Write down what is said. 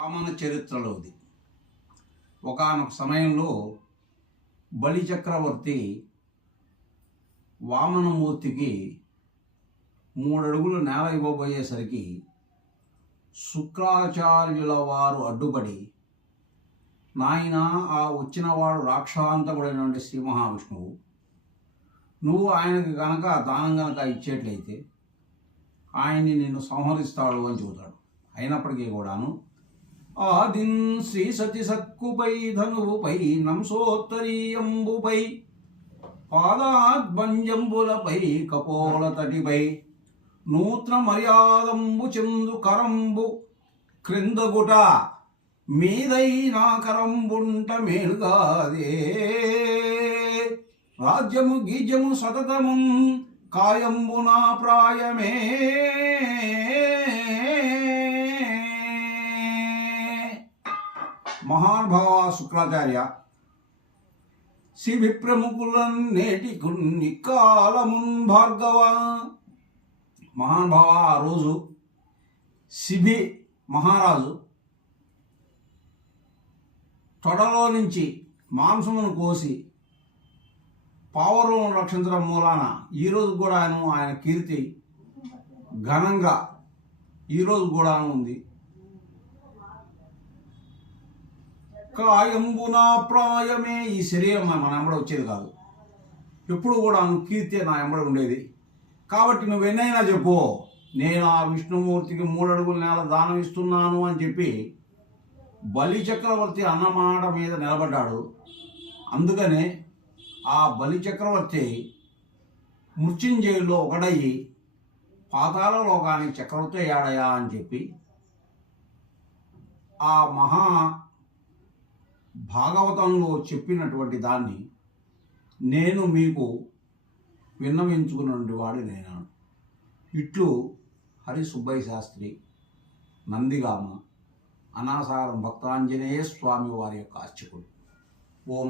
వామన చరిత్రలోది. ఒకానొక సమయంలో బలి చక్రవర్తి వామనమూర్తికి 3 అడుగులు నేల ఇవ్వబోయేసరికి శుక్రాచార్యుల వారు అడ్డుపడి, నాయనా, ఆ వచ్చినవాడు రాక్షసాంతకుడైనటువంటి శ్రీ మహావిష్ణువు, నువ్వు ఆయనకి గనక దానం గనక ఇచ్చేట్లయితే ఆయన్ని నిన్ను సంహరిస్తాడు అని చెబుతాడు. అయినప్పటికీ కూడాను ఆదిన్ శ్రీ సతి సక్కుపై ధనువుపై నంసోత్తరీయంబుపై పాదాద్బంజంబులపై కపోల తటిపై నూత్న మర్యాదంబు చందు కరంబు క్రిందగుట మీదై నా కరంబుంట మేలుగాదే రాజ్యము గీజము సతతము కాయంబు నా ప్రాయమే మహానుభావ శుక్రాచార్య, శిబి ప్రముఖులన్నేటి నికాలమున్ భార్గవ. మహానుభావ, ఆ రోజు శిబి మహారాజు తొడలో నుంచి మాంసమును కోసి పావురమును రక్షించడం మూలాన ఈరోజు కూడాను ఆయన కీర్తి ఘనంగా ఈరోజు కూడాను ఉంది. కాయంబునా ప్రాయమే, ఈ శరీరం మన ఎంబడి వచ్చేది కాదు, ఎప్పుడు కూడా కీర్తి నా ఎంబడి ఉండేది. కాబట్టి నువ్వెన్నైనా చెప్పు, నేను ఆ విష్ణుమూర్తికి 3 అడుగుల నేల దానం ఇస్తున్నాను అని చెప్పి బలి చక్రవర్తి అన్నమాట మీద నిలబడ్డాడు. అందుకనే ఆ బలి చక్రవర్తి మృత్యుంజయుల్లో ఒకడయ్యి పాతాళ లోకానికి చక్రవర్తి అయ్యాడయా అని చెప్పి ఆ మహా భాగవతంలో చెప్పినటువంటి దాన్ని నేను మీకు విన్నవించుకున్నటువంటి వాడు నేను. ఇట్లు హరి సుబ్బయ్య శాస్త్రి, నందిగామ, అనాసారం భక్తాంజనేయ స్వామి వారి యొక్క అర్చకుడు. ఓం